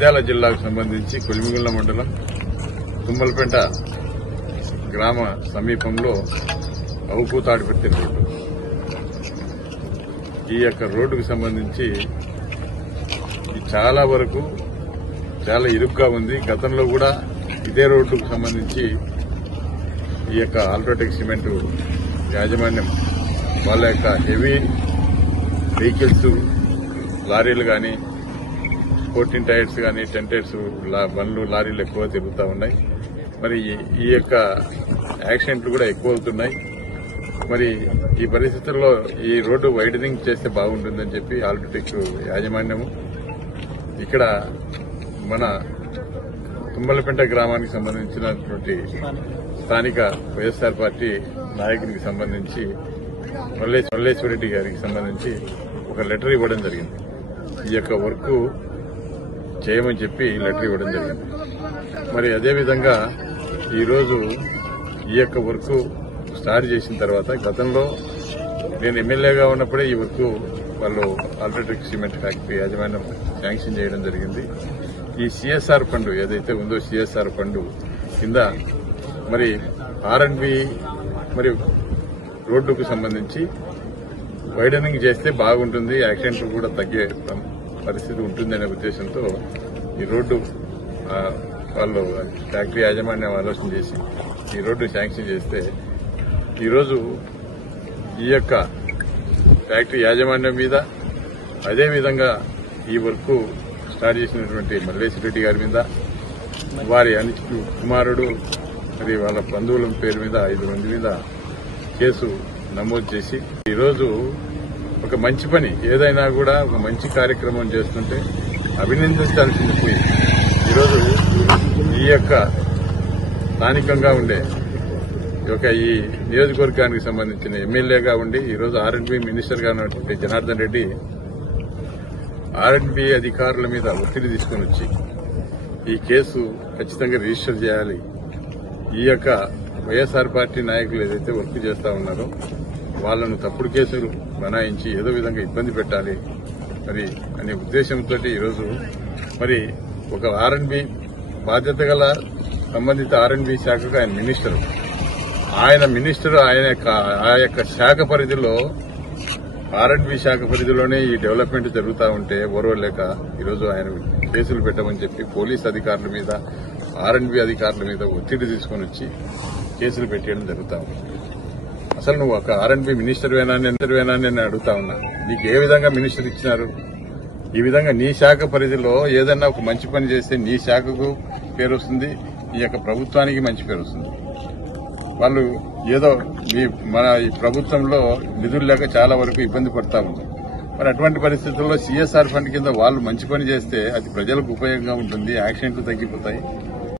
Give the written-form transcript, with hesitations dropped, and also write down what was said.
నంద్యాల జిల్లాకు సంబంధించి కొలిమిగుళ్ల మండలం తుమ్మలపేట గ్రామ సమీపంలో అవుపూతాడిపత్తి రోడ్డు. ఈ యొక్క రోడ్డుకు సంబంధించి చాలా వరకు చాలా ఇరుగ్గా ఉంది. గతంలో కూడా ఇదే రోడ్డుకు సంబంధించి ఈ యొక్క అల్ట్రాటెక్ సిమెంట్ యాజమాన్యం వాళ్ళ యొక్క హెవీ వెహికల్స్ లారీలు కానీ 14 టైర్స్ కానీ 10 టైర్స్ బండ్లు లారీలు ఎక్కువ తిరుగుతూ ఉన్నాయి. మరి ఈ యొక్క యాక్సిడెంట్లు కూడా ఎక్కువ అవుతున్నాయి. మరి ఈ పరిస్థితుల్లో ఈ రోడ్డు వైడనింగ్ చేస్తే బాగుంటుందని చెప్పి అల్ట్రాటెక్ యాజమాన్యము ఇక్కడ మన తుమ్మలపేట గ్రామానికి సంబంధించినటువంటి స్థానిక వైఎస్ఆర్ పార్టీ నాయకునికి సంబంధించి మల్లేశ్వరరెడ్డి గారికి సంబంధించి ఒక లెటర్ ఇవ్వడం జరిగింది. ఈ యొక్క వర్క్ చేయమని చెప్పి లెటర్ ఇవ్వడం జరిగింది. మరి అదేవిధంగా ఈరోజు ఈ యొక్క వర్క్ స్టార్ట్ చేసిన తర్వాత గతంలో నేను ఎమ్మెల్యేగా ఉన్నప్పుడే ఈ వర్క్ వాళ్ళు అల్ట్రాటెక్ సిమెంట్ ఫ్యాక్టరీ యాజమాన్యం శాంక్షన్ చేయడం జరిగింది. ఈ సిఎస్ఆర్ ఫండ్ ఏదైతే ఉందో సిఎస్ఆర్ ఫండ్ కింద మరి ఆర్ఎండ్బి మరి రోడ్డుకు సంబంధించి వైడనింగ్ చేస్తే బాగుంటుంది, యాక్సిడెంట్లు కూడా తగ్గే పరిస్థితి ఉంటుందనే ఉద్దేశంతో ఈ రోడ్డు వాళ్ళు ఫ్యాక్టరీ యాజమాన్యం ఆలోచన చేసి ఈ రోడ్డు శాంక్షన్ చేస్తే ఈరోజు ఈ యొక్క ఫ్యాక్టరీ యాజమాన్యం మీద అదేవిధంగా ఈ వర్క్ స్టార్ట్ చేసినటువంటి మల్లేశ్వరరెడ్డి గారి మీద వారి కుమారుడు మరి వాళ్ళ బంధువుల పేరు మీద 5 మంది మీద కేసు నమోదు చేసి ఈరోజు ఒక మంచి పని ఏదైనా కూడా ఒక మంచి కార్యక్రమం చేస్తుంటే అభినందించాల్సింది పోయి ఈరోజు ఈ యొక్క స్థానికంగా ఉండే ఈ నియోజకవర్గానికి సంబంధించిన ఎమ్మెల్యేగా ఉండి ఈరోజు ఆర్ఎండ్బి మినిస్టర్గా ఉన్నటువంటి జనార్దన్ రెడ్డి ఆర్ఎండ్బి అధికారుల మీద ఒత్తిడి తీసుకుని వచ్చి ఈ కేసు ఖచ్చితంగా రిజిస్టర్ చేయాలి, ఈ యొక్క వైఎస్ఆర్ పార్టీ నాయకులు ఏదైతే వర్క్ చేస్తా ఉన్నారో వాళ్లను తప్పుడు కేసులు బనాయించి ఏదో విధంగా ఇబ్బంది పెట్టాలి మరి అనే ఉద్దేశంతో ఈరోజు మరి ఒక ఆర్ఎండ్బి బాధ్యత గల సంబంధిత ఆర్ఎండ్బి శాఖకు ఆయన మినిస్టర్ ఆ యొక్క శాఖ పరిధిలో ఆర్ఎండ్బి శాఖ పరిధిలోనే ఈ డెవలప్మెంట్ జరుగుతూ ఉంటే ఓర్వలేక ఈరోజు ఆయన కేసులు పెట్టమని చెప్పి పోలీస్ అధికారుల మీద ఆర్ఎండ్బి అధికారుల మీద ఒత్తిడి తీసుకుని వచ్చి కేసులు పెట్టేయడం జరుగుతూ ఉంది. అసలు నువ్వు ఒక ఆర్ఎండ్బి మినిస్టర్ వేనాన్ని నేను అడుగుతా ఉన్నా, నీకు ఏ విధంగా మినిస్టర్ ఇచ్చినారు? ఈ విధంగా నీ శాఖ పరిధిలో ఏదన్నా ఒక మంచి పని చేస్తే నీ శాఖకు పేరు వస్తుంది, ఈ యొక్క ప్రభుత్వానికి మంచి పేరు వస్తుంది. వాళ్ళు ఏదో మన ఈ ప్రభుత్వంలో నిధులు లేక చాలా వరకు ఇబ్బంది పడతా ఉంది. మరి అటువంటి పరిస్థితుల్లో సిఎస్ఆర్ ఫండ్ కింద వాళ్ళు మంచి పని చేస్తే అది ప్రజలకు ఉపయోగంగా ఉంటుంది, యాక్సిడెంట్లు తగ్గిపోతాయి.